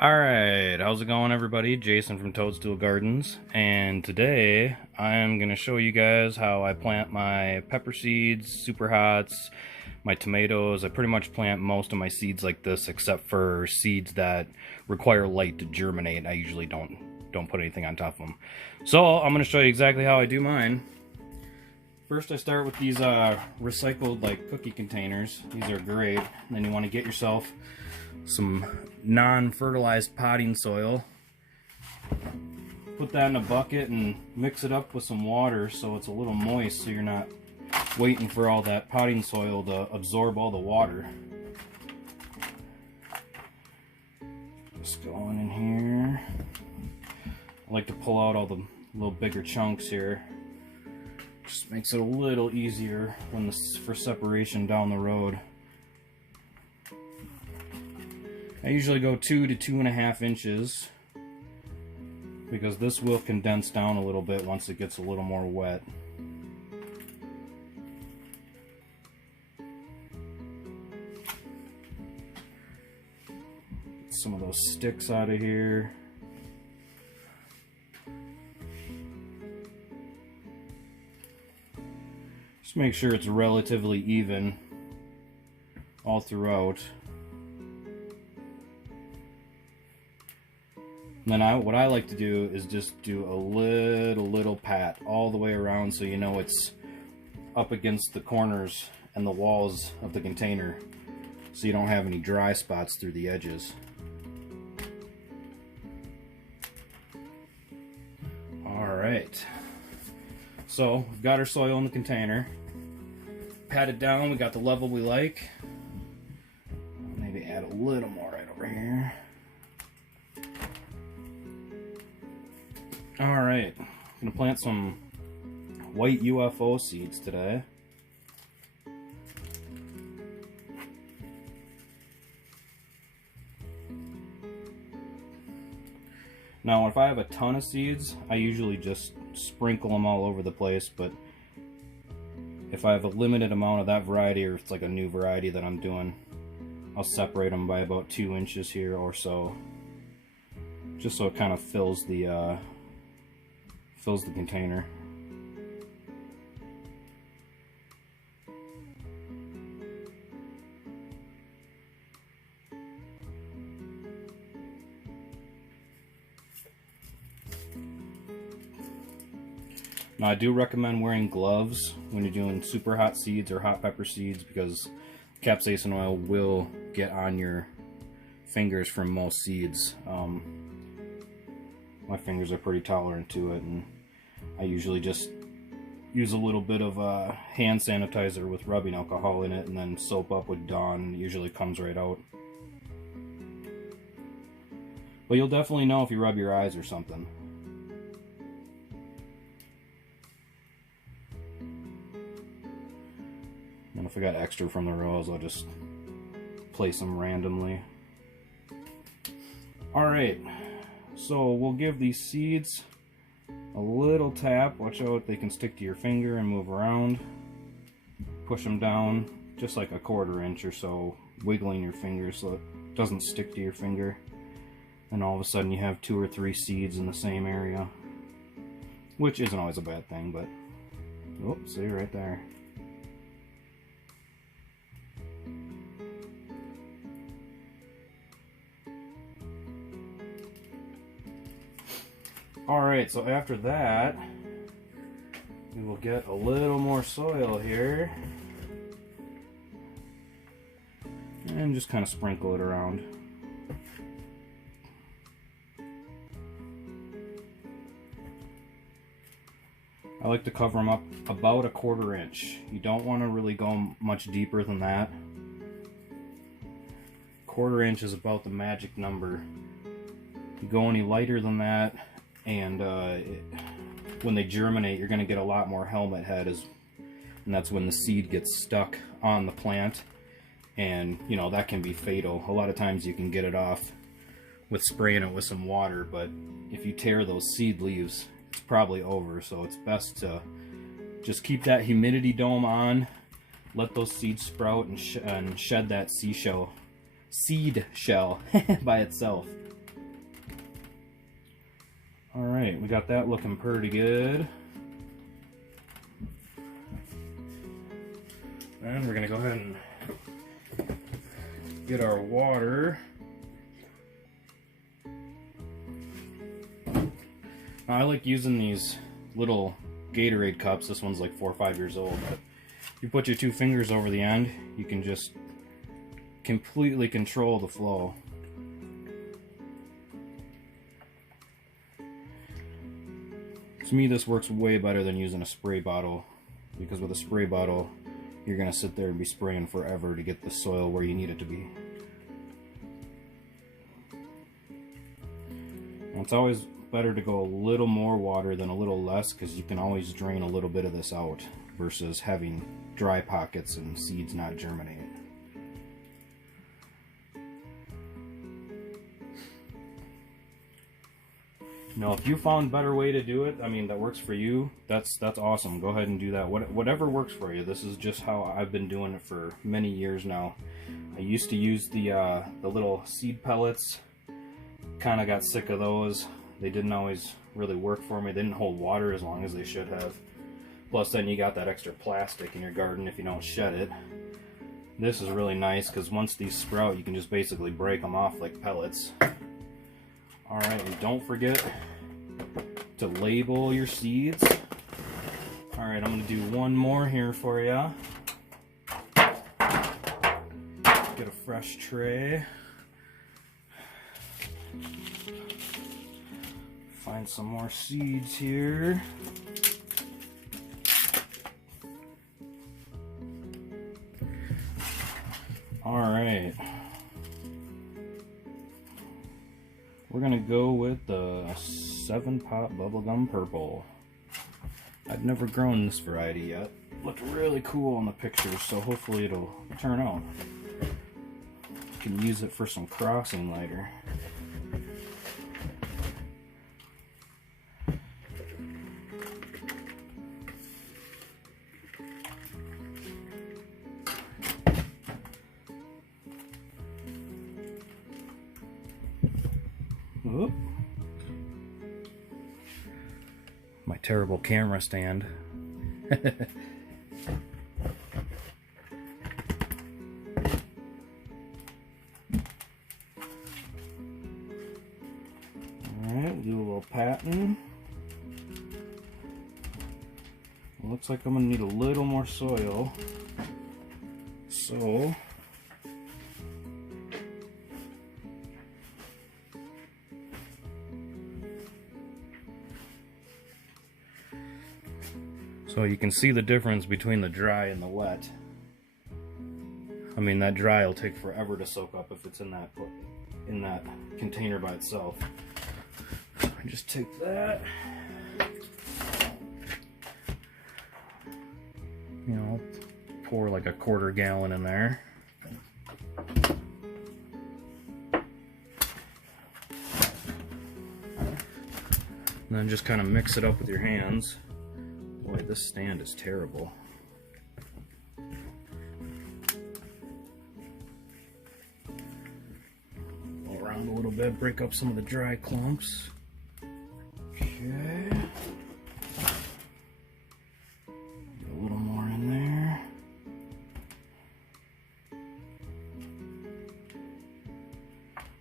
Alright, how's it going everybody? Jason from Toadstool Gardens, and today I'm going to show you guys how I plant my pepper seeds, super hots, my tomatoes. I pretty much plant most of my seeds like this except for seeds that require light to germinate. I usually don't put anything on top of them. So I'm going to show you exactly how I do mine. First I start with these recycled like cookie containers. These are great. And then you want to get yourself some non-fertilized potting soil. Put that in a bucket and mix it up with some water so it's a little moist, so you're not waiting for all that potting soil to absorb all the water. Just going in here. I like to pull out all the little bigger chunks here. Just makes it a little easier for separation down the road. I usually go 2 to 2.5 inches because this will condense down a little bit once it gets a little more wet. Get some of those sticks out of here. Just make sure it's relatively even all throughout. And then what I like to do is just do a little pat all the way around so you know it's up against the corners and the walls of the container so you don't have any dry spots through the edges. Alright, so we've got our soil in the container. Pat it down, we got the level we like. Maybe add a little more right over here. Alright, I'm going to plant some white UFO seeds today. Now if I have a ton of seeds, I usually just sprinkle them all over the place, but if I have a limited amount of that variety, or it's like a new variety that I'm doing, I'll separate them by about 2 inches here or so, just so it kind of fills the container. Now I do recommend wearing gloves when you're doing super hot seeds or hot pepper seeds because capsaicin oil will get on your fingers from most seeds. My fingers are pretty tolerant to it, and I usually just use a little bit of hand sanitizer with rubbing alcohol in it and then soap up with Dawn. It usually comes right out. But you'll definitely know if you rub your eyes or something. And if I got extra from the rows, I'll just place them randomly. Alright. So we'll give these seeds a little tap. Watch out, they can stick to your finger and move around. Push them down just like a 1/4 inch or so, wiggling your finger so it doesn't stick to your finger. And all of a sudden you have 2 or 3 seeds in the same area, which isn't always a bad thing, but oh, see right there. Alright, so after that, we will get a little more soil here and just kind of sprinkle it around. I like to cover them up about a 1/4 inch. You don't want to really go much deeper than that. 1/4 inch is about the magic number. If you go any lighter than that, and when they germinate, you're going to get a lot more helmet head, and that's when the seed gets stuck on the plant, and you know that can be fatal. A lot of times you can get it off with spraying it with some water, but if you tear those seed leaves, it's probably over. So it's best to just keep that humidity dome on, let those seeds sprout and shed that seed shell by itself. Alright, we got that looking pretty good. And we're going to go ahead and get our water. Now, I like using these little Gatorade cups. This one's like 4 or 5 years old, but you put your 2 fingers over the end, you can just completely control the flow. To me, this works way better than using a spray bottle, because with a spray bottle, you're going to sit there and be spraying forever to get the soil where you need it to be. And it's always better to go a little more water than a little less, because you can always drain a little bit of this out versus having dry pockets and seeds not germinate. Now, if you found a better way to do it, I mean, that works for you, that's awesome. Go ahead and do that. Whatever works for you. This is just how I've been doing it for many years now. I used to use the little seed pellets. Kind of got sick of those. They didn't always really work for me. They didn't hold water as long as they should have. Plus, then you got that extra plastic in your garden if you don't shed it. This is really nice because once these sprout, you can just basically break them off like pellets. Alright, and don't forget to label your seeds. Alright, I'm going to do one more here for you. Get a fresh tray. Find some more seeds here. Alright. We're gonna go with the 7-pot bubblegum purple. I've never grown this variety yet. Looked really cool in the pictures, so hopefully it'll turn out. Can use it for some crossing later. Oop. My terrible camera stand. Alright, we'll do a little patting. Looks like I'm gonna need a little more soil. So you can see the difference between the dry and the wet. I mean, that dry will take forever to soak up if it's in that container by itself. So I just take that, you know, pour like a 1/4 gallon in there. And then just kind of mix it up with your hands. Boy, this stand is terrible. Go around a little bit, break up some of the dry clumps. Okay. Get a little more in there.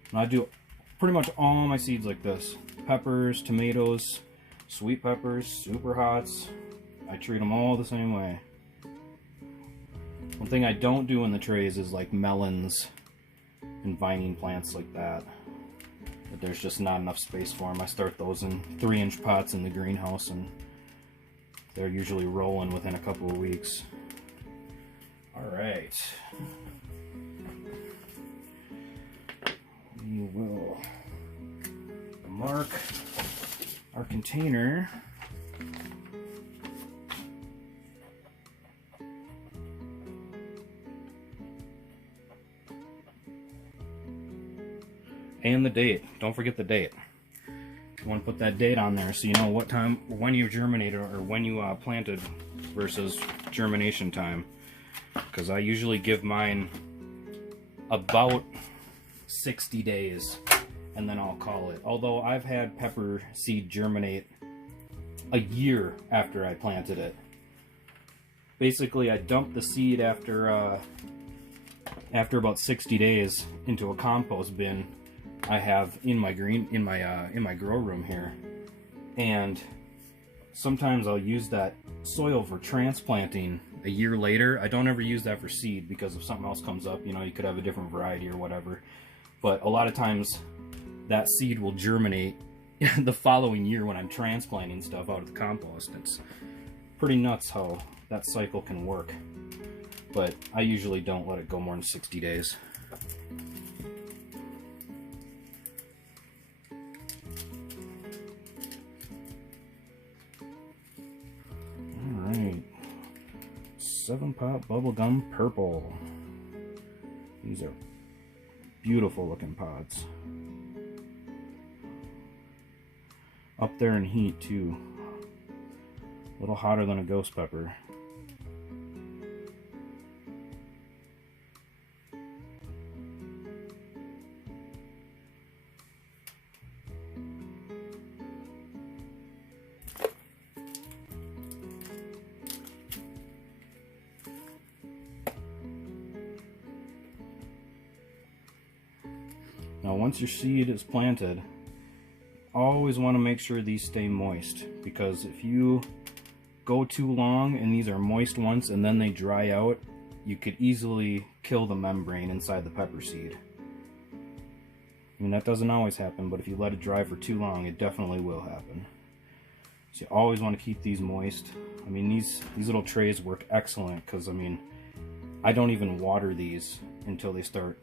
And I do pretty much all my seeds like this. Peppers, tomatoes, sweet peppers, super hots. I treat them all the same way. One thing I don't do in the trays is like melons and vining plants like that. But there's just not enough space for them. I start those in 3-inch pots in the greenhouse and they're usually rolling within a couple of weeks. Alright. We will mark our container. And the date. Don't forget the date. You want to put that date on there so you know what time, when you germinated or when you planted versus germination time. Because I usually give mine about 60 days. and then I'll call it. Although I've had pepper seed germinate a year after I planted it. Basically, I dumped the seed after about 60 days into a compost bin I have in my grow room here, and sometimes I'll use that soil for transplanting a year later. I don't ever use that for seed because if something else comes up, you know, you could have a different variety or whatever. But a lot of times that seed will germinate the following year when I'm transplanting stuff out of the compost. It's pretty nuts how that cycle can work. But I usually don't let it go more than 60 days. Alright. 7-pot bubblegum purple. These are beautiful looking pods. Up there in heat too. A little hotter than a ghost pepper. Now once your seed is planted, always want to make sure these stay moist, because if you go too long and these are moist once and then they dry out, you could easily kill the membrane inside the pepper seed. I mean, that doesn't always happen, but if you let it dry for too long, it definitely will happen. So you always want to keep these moist. I mean, these little trays work excellent because, I mean, I don't even water these until they start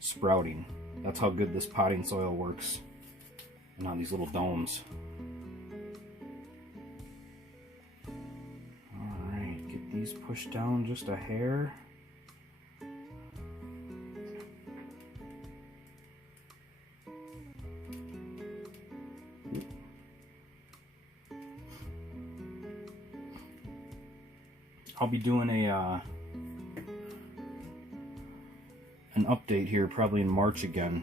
sprouting. That's how good this potting soil works. And on these little domes. Alright, get these pushed down just a hair. I'll be doing an update here probably in March again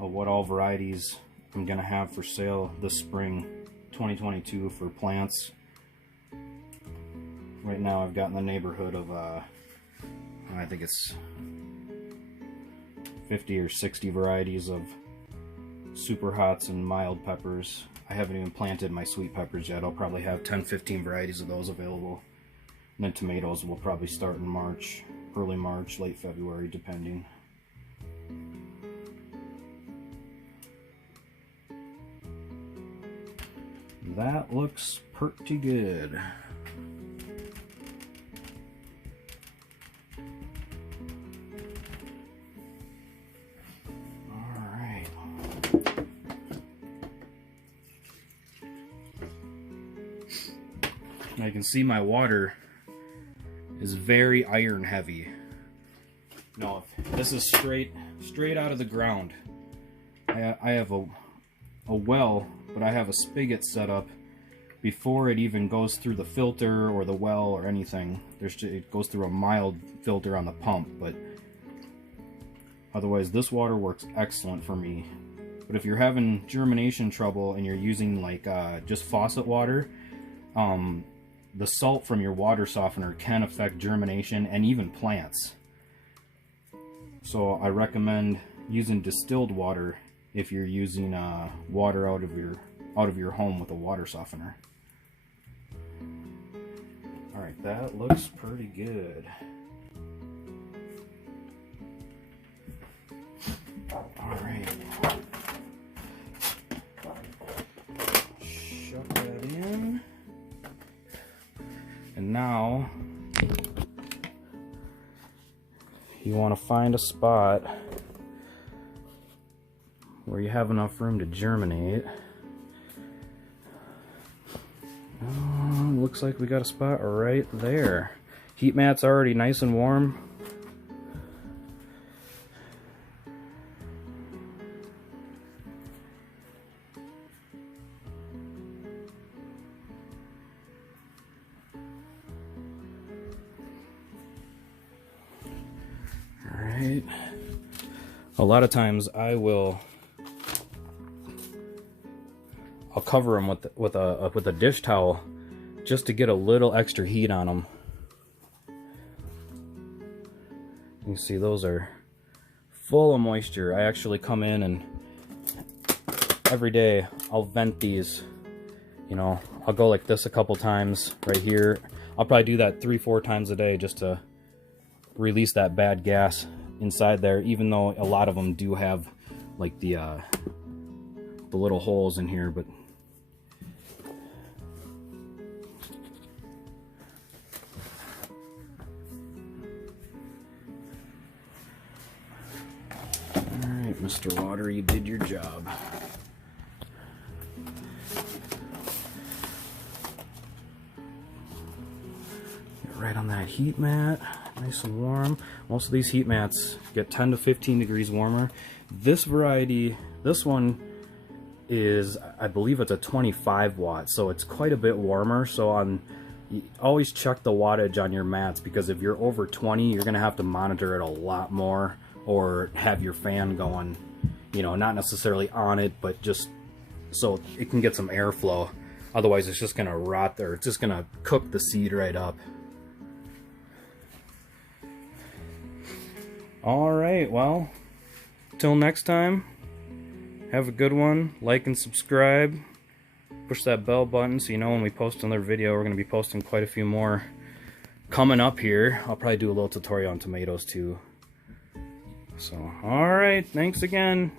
of what all varieties I'm gonna have for sale this spring 2022 for plants. Right now I've got in the neighborhood of I think it's 50 or 60 varieties of super hots and mild peppers. I haven't even planted my sweet peppers yet. I'll probably have 10-15 varieties of those available. And then tomatoes will probably start in March, early March, late February, depending. That looks pretty good. Alright. Now you can see my water is very iron heavy. No, this is straight out of the ground. I have a well, but I have a spigot set up before it even goes through the filter or the well or anything. It goes through a mild filter on the pump, but otherwise this water works excellent for me. But if you're having germination trouble and you're using like just faucet water, the salt from your water softener can affect germination and even plants. So I recommend using distilled water if you're using water out of your home with a water softener. All right, that looks pretty good. All right, shut that in. And now you want to find a spot where you have enough room to germinate. Looks like we got a spot right there. Heat mat's already nice and warm. Alright. A lot of times I will I'll cover them with a dish towel just to get a little extra heat on them. You can see those are full of moisture. I actually come in and every day I'll vent these. You know, I'll go like this a couple times right here. I'll probably do that 3-4 times a day just to release that bad gas inside there, even though a lot of them do have like the little holes in here. But alright, Mr. Water, you did your job. Right on that heat mat, nice and warm. Most of these heat mats get 10 to 15 degrees warmer. This variety, this one is, I believe it's a 25 watt, so it's quite a bit warmer. So always check the wattage on your mats, because if you're over 20, you're gonna have to monitor it a lot more, or have your fan going, you know, not necessarily on it, but just so it can get some airflow. Otherwise it's just gonna rot there. It's just gonna cook the seed right up. Alright, well, till next time, have a good one. Like and subscribe. Push that bell button so you know when we post another video. We're going to be posting quite a few more coming up here. I'll probably do a little tutorial on tomatoes too. So, alright, thanks again.